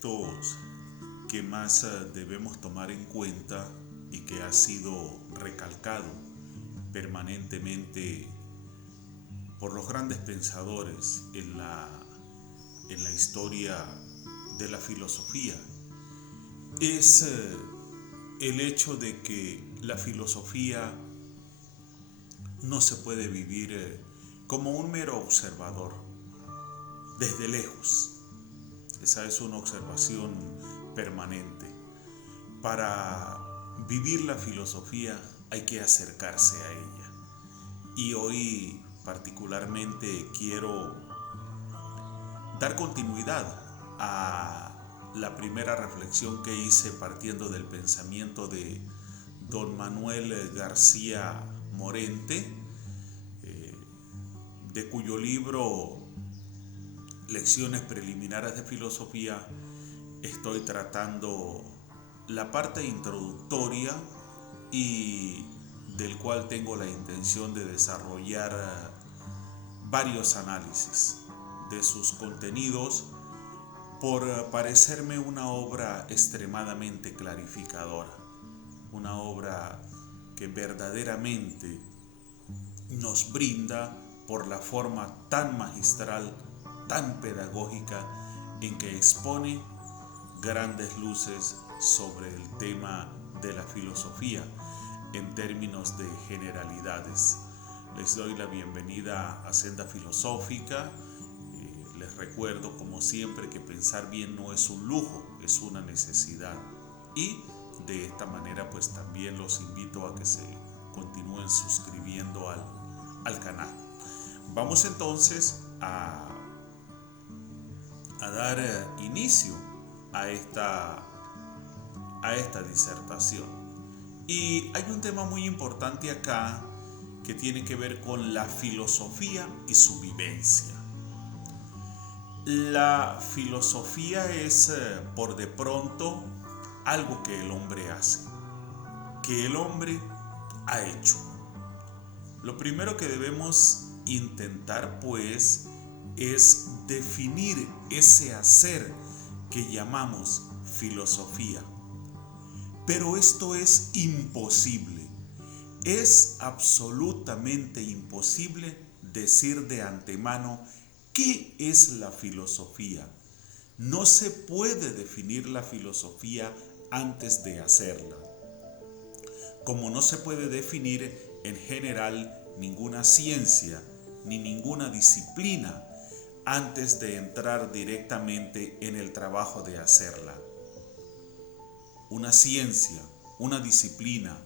aspectos que más debemos tomar en cuenta y que ha sido recalcado permanentemente por los grandes pensadores en la historia de la filosofía es el hecho de que la filosofía no se puede vivir como un mero observador, desde lejos. Esa es una observación permanente. Para vivir la filosofía hay que acercarse a ella. Y hoy particularmente quiero dar continuidad a la primera reflexión que hice partiendo del pensamiento de don Manuel García Morente, de cuyo libro Lecciones preliminares de filosofía estoy tratando la parte introductoria y del cual tengo la intención de desarrollar varios análisis de sus contenidos por parecerme una obra extremadamente clarificadora, una obra que verdaderamente nos brinda por la forma tan magistral, tan pedagógica en que expone grandes luces sobre el tema de la filosofía en términos de generalidades. Les doy la bienvenida a Senda Filosófica. Les recuerdo, como siempre, que pensar bien no es un lujo, es una necesidad. Y de esta manera, pues también los invito a que se continúen suscribiendo al canal. Vamos entonces a dar inicio a esta disertación. Y hay un tema muy importante acá que tiene que ver con la filosofía y su vivencia. La filosofía es, por de pronto, algo que el hombre hace, que el hombre ha hecho. Lo primero que debemos intentar, pues, es definir ese hacer que llamamos filosofía. Pero esto es imposible. Es absolutamente imposible decir de antemano qué es la filosofía. No se puede definir la filosofía antes de hacerla. Como no se puede definir en general ninguna ciencia ni ninguna disciplina antes de entrar directamente en el trabajo de hacerla. Una ciencia, una disciplina,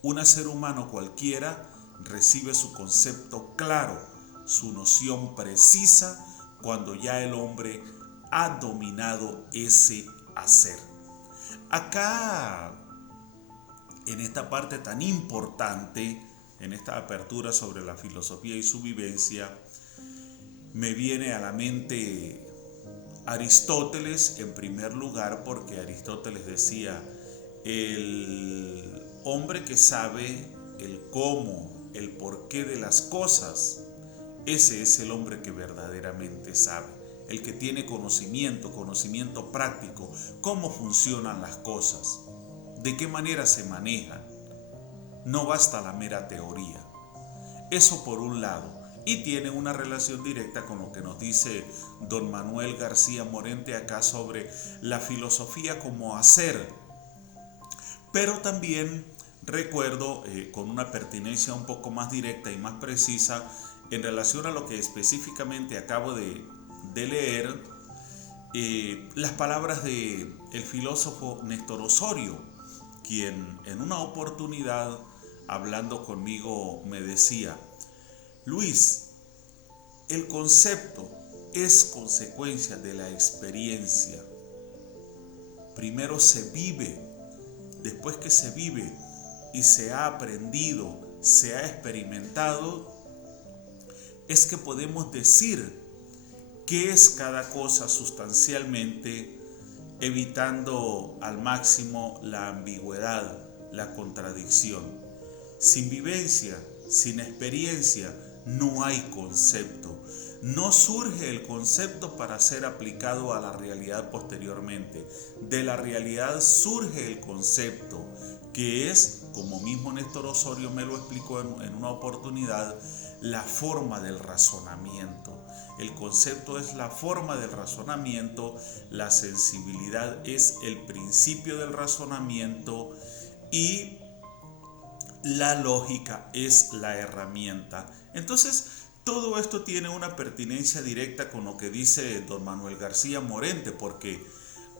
un ser humano cualquiera recibe su concepto claro, su noción precisa, cuando ya el hombre ha dominado ese hacer. Acá, en esta parte tan importante, en esta apertura sobre la filosofía y su vivencia, me viene a la mente Aristóteles en primer lugar, porque Aristóteles decía: el hombre que sabe el cómo, el porqué de las cosas, ese es el hombre que verdaderamente sabe, el que tiene conocimiento práctico, cómo funcionan las cosas, de qué manera se manejan. No basta la mera teoría. Eso por un lado. Y tiene una relación directa con lo que nos dice don Manuel García Morente acá sobre la filosofía como hacer. Pero también recuerdo con una pertinencia un poco más directa y más precisa en relación a lo que específicamente acabo de leer, las palabras del filósofo Néstor Osorio, quien en una oportunidad, hablando conmigo, me decía: Luis, el concepto es consecuencia de la experiencia. Primero se vive, después que se vive y se ha aprendido, se ha experimentado, es que podemos decir qué es cada cosa sustancialmente, evitando al máximo la ambigüedad, la contradicción. Sin vivencia, sin experiencia, no hay concepto. No surge el concepto para ser aplicado a la realidad posteriormente. De la realidad surge el concepto, que es, como mismo Néstor Osorio me lo explicó en una oportunidad, la forma del razonamiento. El concepto es la forma del razonamiento, la sensibilidad es el principio del razonamiento y la lógica es la herramienta. Entonces, todo esto tiene una pertinencia directa con lo que dice don Manuel García Morente, porque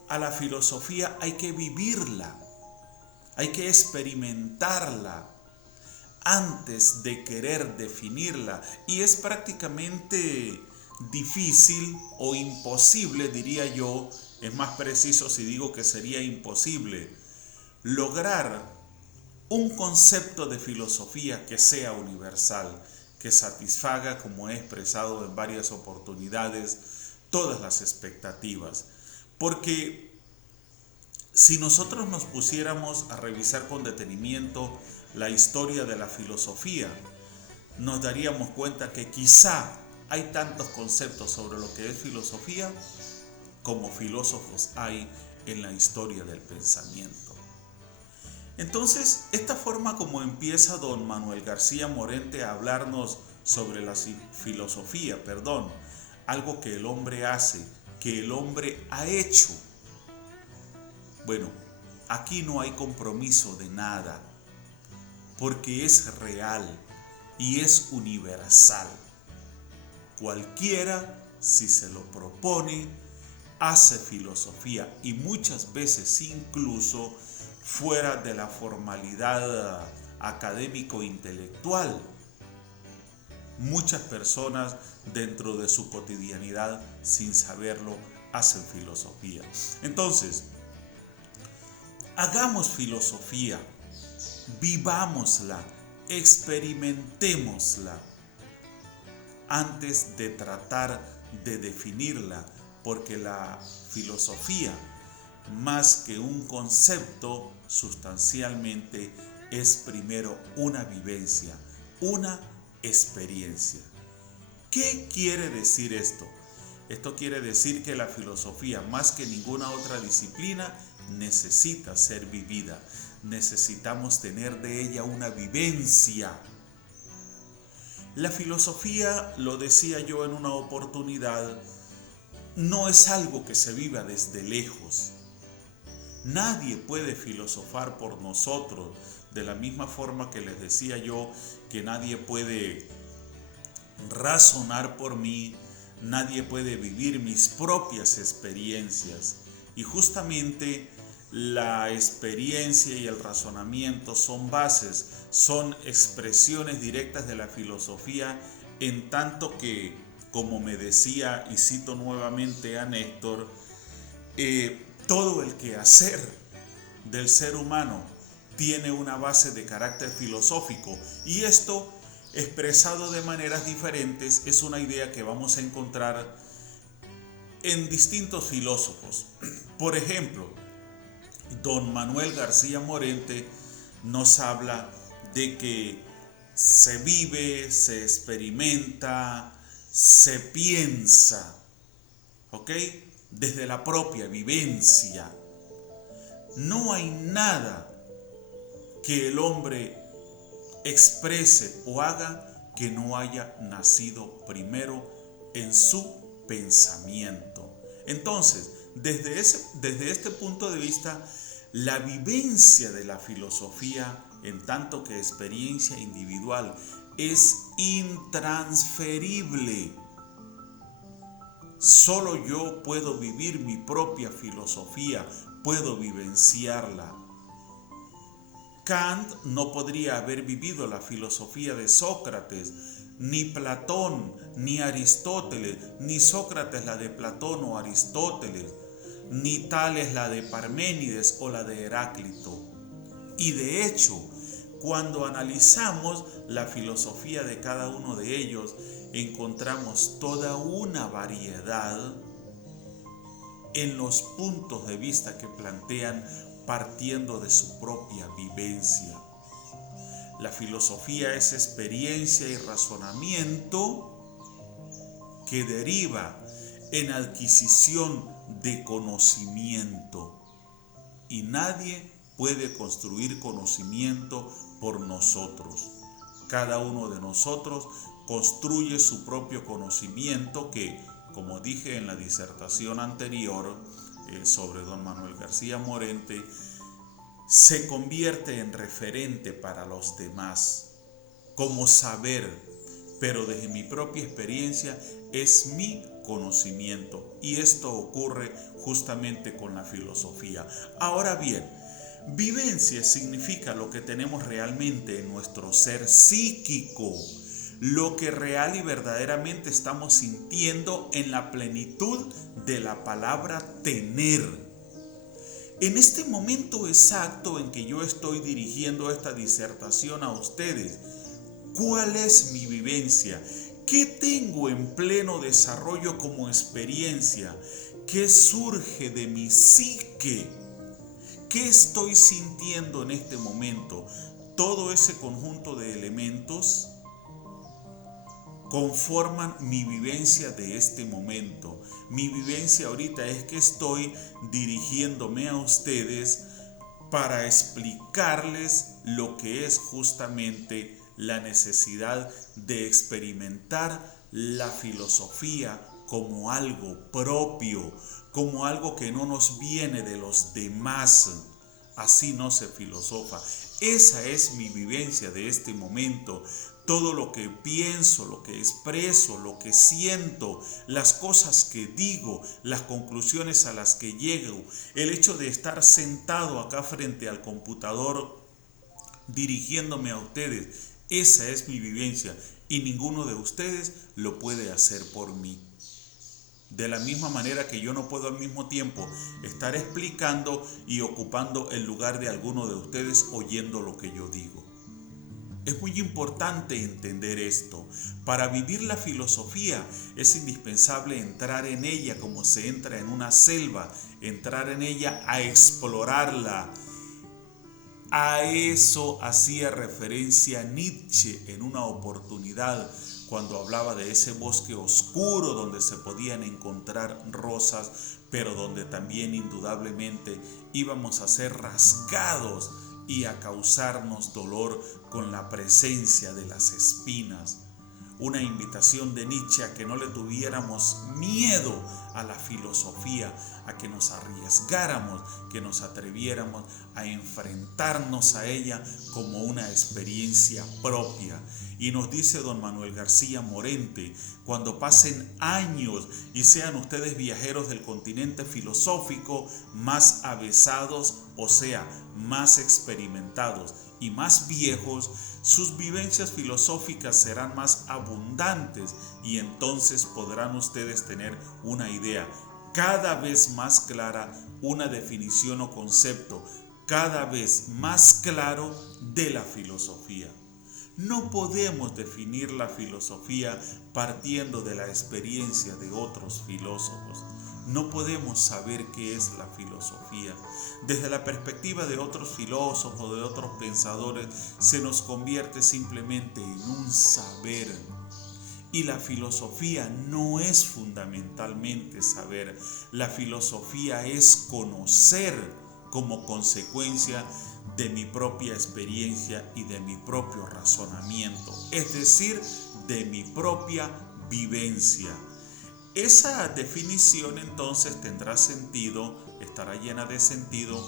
a la filosofía hay que vivirla, hay que experimentarla antes de querer definirla, y es prácticamente difícil o imposible, diría yo, es más preciso si digo que sería imposible, lograr un concepto de filosofía que sea universal, que satisfaga, como he expresado en varias oportunidades, todas las expectativas. Porque si nosotros nos pusiéramos a revisar con detenimiento la historia de la filosofía, nos daríamos cuenta que quizá hay tantos conceptos sobre lo que es filosofía como filósofos hay en la historia del pensamiento. Entonces, esta forma como empieza don Manuel García Morente a hablarnos sobre la filosofía, algo que el hombre hace, que el hombre ha hecho. Bueno, aquí no hay compromiso de nada, porque es real y es universal. Cualquiera, si se lo propone, hace filosofía, y muchas veces incluso fuera de la formalidad académico-intelectual. Muchas personas dentro de su cotidianidad, sin saberlo, hacen filosofía. Entonces, hagamos filosofía, vivámosla, experimentémosla, antes de tratar de definirla, porque la filosofía, más que un concepto, sustancialmente es primero una vivencia, una experiencia. ¿Qué quiere decir esto? Esto quiere decir que la filosofía, más que ninguna otra disciplina, necesita ser vivida. Necesitamos tener de ella una vivencia. La filosofía, lo decía yo en una oportunidad, no es algo que se viva desde lejos. Nadie puede filosofar por nosotros, de la misma forma que les decía yo que nadie puede razonar por mí, nadie puede vivir mis propias experiencias. Y justamente la experiencia y el razonamiento son bases, son expresiones directas de la filosofía, en tanto que, como me decía y cito nuevamente a Néstor, todo el quehacer del ser humano tiene una base de carácter filosófico, y esto, expresado de maneras diferentes, es una idea que vamos a encontrar en distintos filósofos. Por ejemplo, don Manuel García Morente nos habla de que se vive, se experimenta, se piensa, ¿ok? Desde la propia vivencia. No hay nada que el hombre exprese o haga que no haya nacido primero en su pensamiento. Entonces, desde este punto de vista, la vivencia de la filosofía, en tanto que experiencia individual, es intransferible. Solo yo puedo vivir mi propia filosofía, puedo vivenciarla. Kant no podría haber vivido la filosofía de Sócrates, ni Platón, ni Aristóteles, ni Sócrates la de Platón o Aristóteles, ni Tales la de Parménides o la de Heráclito. Y de hecho, cuando analizamos la filosofía de cada uno de ellos, encontramos toda una variedad en los puntos de vista que plantean, partiendo de su propia vivencia. La filosofía es experiencia y razonamiento que deriva en adquisición de conocimiento. Y nadie puede construir conocimiento por nosotros. Cada uno de nosotros construye su propio conocimiento que, como dije en la disertación anterior sobre don Manuel García Morente, se convierte en referente para los demás, como saber, pero desde mi propia experiencia es mi conocimiento. Y esto ocurre justamente con la filosofía. Ahora bien, vivencia significa lo que tenemos realmente en nuestro ser psíquico, lo que real y verdaderamente estamos sintiendo en la plenitud de la palabra tener. En este momento exacto en que yo estoy dirigiendo esta disertación a ustedes, ¿cuál es mi vivencia? ¿Qué tengo en pleno desarrollo como experiencia? ¿Qué surge de mi psique? ¿Qué estoy sintiendo en este momento? Todo ese conjunto de elementos conforman mi vivencia de este momento. Mi vivencia ahorita es que estoy dirigiéndome a ustedes para explicarles lo que es justamente la necesidad de experimentar la filosofía como algo propio, como algo que no nos viene de los demás. Así no se filosofa. Esa es mi vivencia de este momento. Todo lo que pienso, lo que expreso, lo que siento, las cosas que digo, las conclusiones a las que llego, el hecho de estar sentado acá frente al computador dirigiéndome a ustedes, esa es mi vivencia y ninguno de ustedes lo puede hacer por mí. De la misma manera que yo no puedo al mismo tiempo estar explicando y ocupando el lugar de alguno de ustedes oyendo lo que yo digo. Es muy importante entender esto. Para vivir la filosofía es indispensable entrar en ella como se entra en una selva, entrar en ella a explorarla. A eso hacía referencia Nietzsche en una oportunidad cuando hablaba de ese bosque oscuro donde se podían encontrar rosas, pero donde también indudablemente íbamos a ser rasgados y a causarnos dolor con la presencia de las espinas. Una invitación de Nietzsche a que no le tuviéramos miedo a la filosofía, a que nos arriesgáramos, que nos atreviéramos a enfrentarnos a ella como una experiencia propia. Y nos dice don Manuel García Morente, cuando pasen años y sean ustedes viajeros del continente filosófico más avesados, o sea, más experimentados y más viejos, sus vivencias filosóficas serán más abundantes y entonces podrán ustedes tener una idea cada vez más clara, una definición o concepto cada vez más claro de la filosofía. No podemos definir la filosofía partiendo de la experiencia de otros filósofos. No podemos saber qué es la filosofía. Desde la perspectiva de otros filósofos, de otros pensadores, se nos convierte simplemente en un saber. Y la filosofía no es fundamentalmente saber. La filosofía es conocer como consecuencia de mi propia experiencia y de mi propio razonamiento, es decir, de mi propia vivencia. Esa definición entonces tendrá sentido, estará llena de sentido,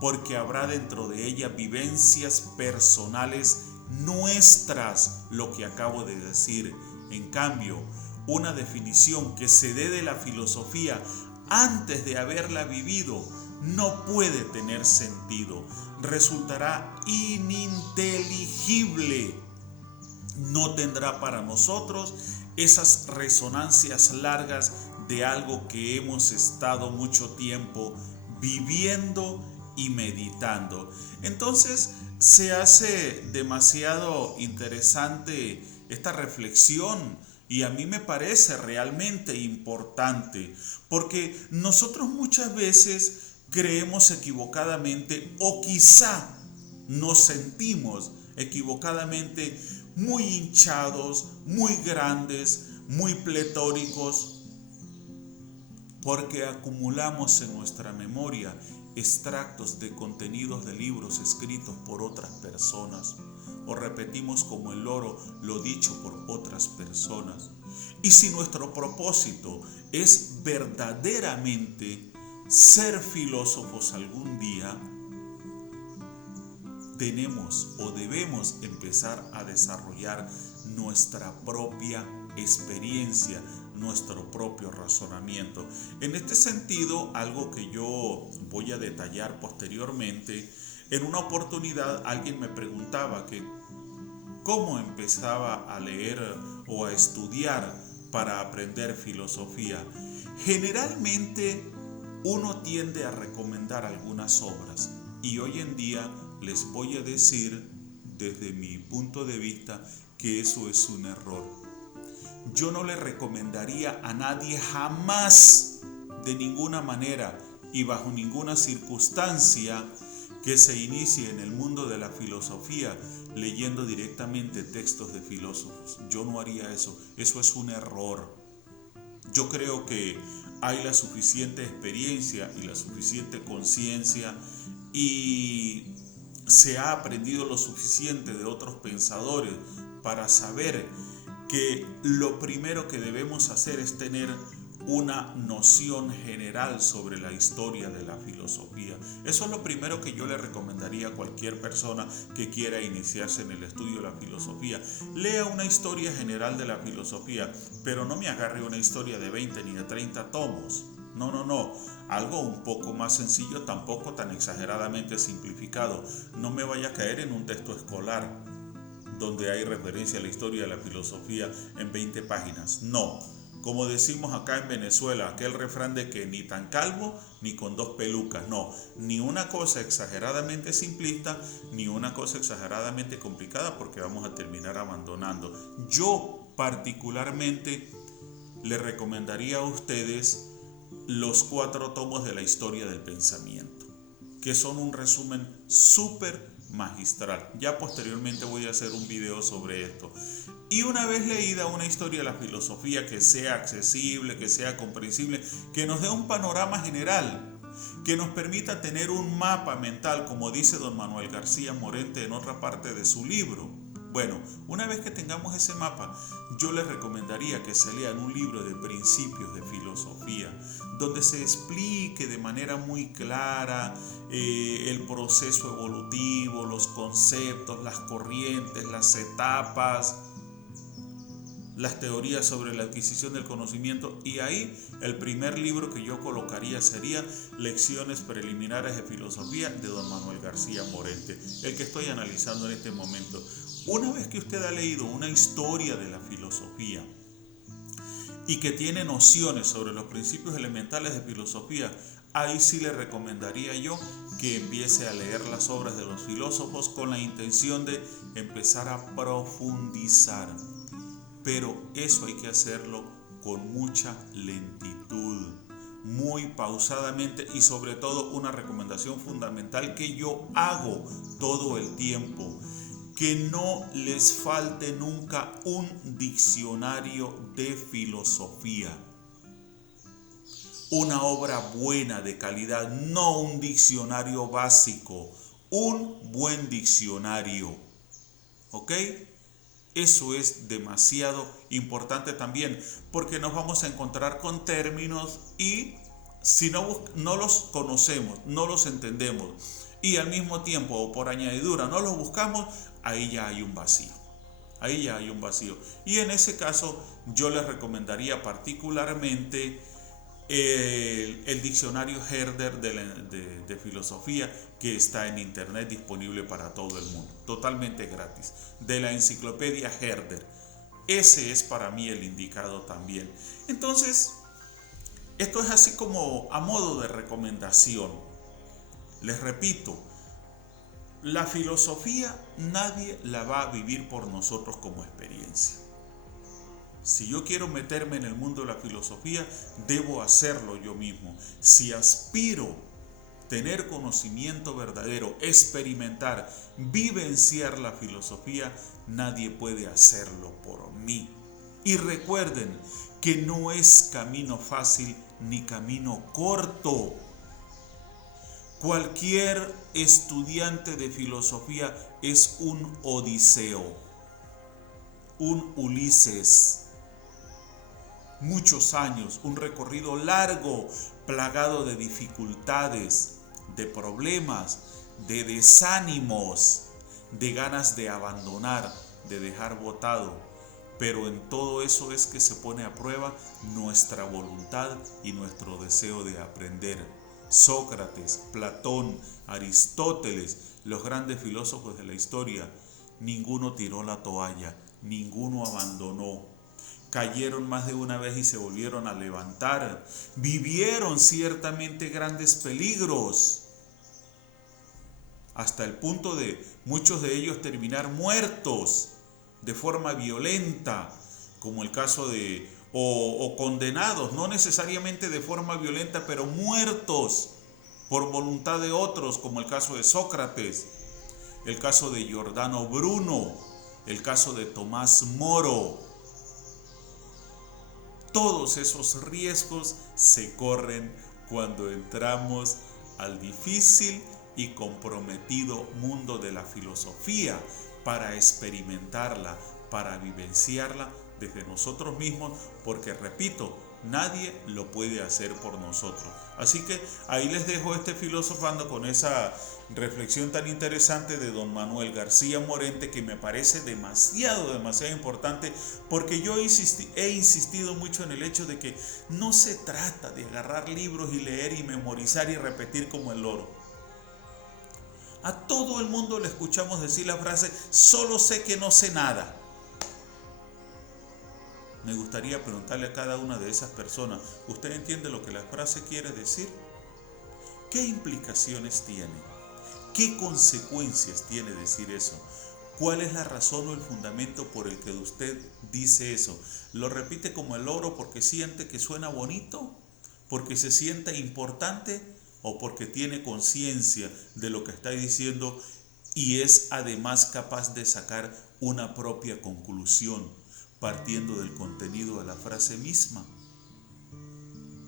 porque habrá dentro de ella vivencias personales nuestras, lo que acabo de decir. En cambio, una definición que se dé de la filosofía antes de haberla vivido no puede tener sentido, resultará ininteligible, no tendrá para nosotros esas resonancias largas de algo que hemos estado mucho tiempo viviendo y meditando. Entonces se hace demasiado interesante esta reflexión y a mí me parece realmente importante, porque nosotros muchas veces creemos equivocadamente o quizá nos sentimos equivocadamente muy hinchados, muy grandes, muy pletóricos, porque acumulamos en nuestra memoria extractos de contenidos de libros escritos por otras personas, o repetimos como el loro lo dicho por otras personas. Y si nuestro propósito es verdaderamente ser filósofos algún día, tenemos o debemos empezar a desarrollar nuestra propia experiencia, nuestro propio razonamiento. En este sentido, algo que yo voy a detallar posteriormente, en una oportunidad alguien me preguntaba que cómo empezaba a leer o a estudiar para aprender filosofía. Generalmente uno tiende a recomendar algunas obras, y hoy en día les voy a decir desde mi punto de vista que eso es un error. Yo no le recomendaría a nadie jamás, de ninguna manera y bajo ninguna circunstancia, que se inicie en el mundo de la filosofía leyendo directamente textos de filósofos. Yo no haría eso. Eso es un error. Yo creo que hay la suficiente experiencia y la suficiente conciencia, y se ha aprendido lo suficiente de otros pensadores para saber que lo primero que debemos hacer es tener una noción general sobre la historia de la filosofía. Eso es lo primero que yo le recomendaría a cualquier persona que quiera iniciarse en el estudio de la filosofía. Lea una historia general de la filosofía, pero no me agarre una historia de 20 ni de 30 tomos. No. Algo un poco más sencillo, tampoco tan exageradamente simplificado. No me vaya a caer en un texto escolar donde hay referencia a la historia de la filosofía en 20 páginas. No. Como decimos acá en Venezuela, aquel refrán de que ni tan calvo ni con dos pelucas. No, ni una cosa exageradamente simplista, ni una cosa exageradamente complicada, porque vamos a terminar abandonando. Yo particularmente le recomendaría a ustedes los 4 tomos de la historia del pensamiento, que son un resumen súper magistral. Ya posteriormente voy a hacer un video sobre esto. Y una vez leída una historia de la filosofía que sea accesible, que sea comprensible, que nos dé un panorama general, que nos permita tener un mapa mental, como dice don Manuel García Morente en otra parte de su libro. Bueno, una vez que tengamos ese mapa, yo les recomendaría que se lean un libro de principios de filosofía, donde se explique de manera muy clara el proceso evolutivo, los conceptos, las corrientes, las etapas, las teorías sobre la adquisición del conocimiento. Y ahí el primer libro que yo colocaría sería Lecciones preliminares de filosofía de don Manuel García Morente, el que estoy analizando en este momento. Una vez que usted ha leído una historia de la filosofía y que tiene nociones sobre los principios elementales de filosofía, ahí sí le recomendaría yo que empiece a leer las obras de los filósofos con la intención de empezar a profundizar. Pero eso hay que hacerlo con mucha lentitud, muy pausadamente, y sobre todo una recomendación fundamental que yo hago todo el tiempo: que no les falte nunca un diccionario de filosofía. Una obra buena, de calidad, no un diccionario básico, un buen diccionario. ¿Ok? Eso es demasiado importante también, porque nos vamos a encontrar con términos y si no los conocemos, no los entendemos y al mismo tiempo o por añadidura no los buscamos, ahí ya hay un vacío. Ahí ya hay un vacío. Y en ese caso yo les recomendaría particularmente el diccionario Herder de filosofía, que está en internet disponible para todo el mundo, totalmente gratis, de la enciclopedia Herder. Ese es para mí el indicado también. Entonces, esto es así como a modo de recomendación. Les repito, la filosofía nadie la va a vivir por nosotros como experiencia. Si yo quiero meterme en el mundo de la filosofía, debo hacerlo yo mismo. Si aspiro a tener conocimiento verdadero, experimentar, vivenciar la filosofía, nadie puede hacerlo por mí. Y recuerden que no es camino fácil ni camino corto. Cualquier estudiante de filosofía es un Odiseo, un Ulises. Muchos años, un recorrido largo, plagado de dificultades, de problemas, de desánimos, de ganas de abandonar, de dejar botado. Pero en todo eso es que se pone a prueba nuestra voluntad y nuestro deseo de aprender. Sócrates, Platón, Aristóteles, los grandes filósofos de la historia, ninguno tiró la toalla, ninguno abandonó. Cayeron más de una vez y se volvieron a levantar. Vivieron ciertamente grandes peligros, hasta el punto de muchos de ellos terminar muertos de forma violenta, como el caso de, o condenados, no necesariamente de forma violenta, pero muertos por voluntad de otros, como el caso de Sócrates, el caso de Giordano Bruno, el caso de Tomás Moro. Todos esos riesgos se corren cuando entramos al difícil y comprometido mundo de la filosofía para experimentarla, para vivenciarla desde nosotros mismos, porque repito, nadie lo puede hacer por nosotros. Así que ahí les dejo este filosofando con esa reflexión tan interesante de don Manuel García Morente, que me parece demasiado importante, porque yo he insistido mucho en el hecho de que no se trata de agarrar libros y leer y memorizar y repetir como el loro. A todo el mundo le escuchamos decir la frase, solo sé que no sé nada. Me gustaría preguntarle a cada una de esas personas, ¿usted entiende lo que la frase quiere decir? ¿Qué implicaciones tiene? ¿Qué consecuencias tiene decir eso? ¿Cuál es la razón o el fundamento por el que usted dice eso? ¿Lo repite como el loro porque siente que suena bonito? ¿Porque se sienta importante? ¿O porque tiene conciencia de lo que está diciendo y es además capaz de sacar una propia conclusión partiendo del contenido de la frase misma?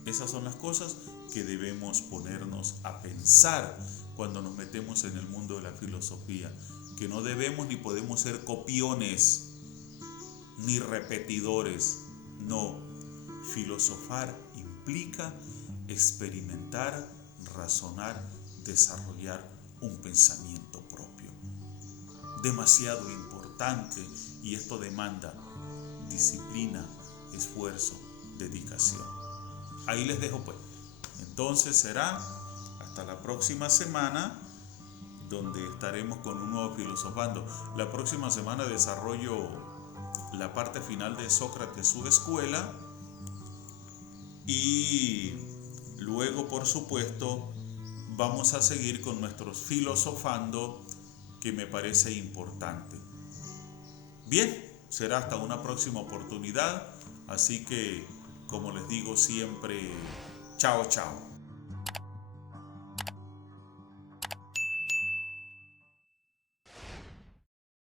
Esas son las cosas que debemos ponernos a pensar cuando nos metemos en el mundo de la filosofía, que no debemos ni podemos ser copiones ni repetidores. No, filosofar implica experimentar, razonar, desarrollar un pensamiento propio. Demasiado importante, y esto demanda disciplina, esfuerzo, dedicación. Ahí les dejo pues. Entonces será hasta la próxima semana, donde estaremos con un nuevo filosofando. La próxima semana desarrollo la parte final de Sócrates, su escuela, y luego, por supuesto, vamos a seguir con nuestros filosofando, que me parece importante. Bien, será hasta una próxima oportunidad, así que, como les digo siempre, chao, chao.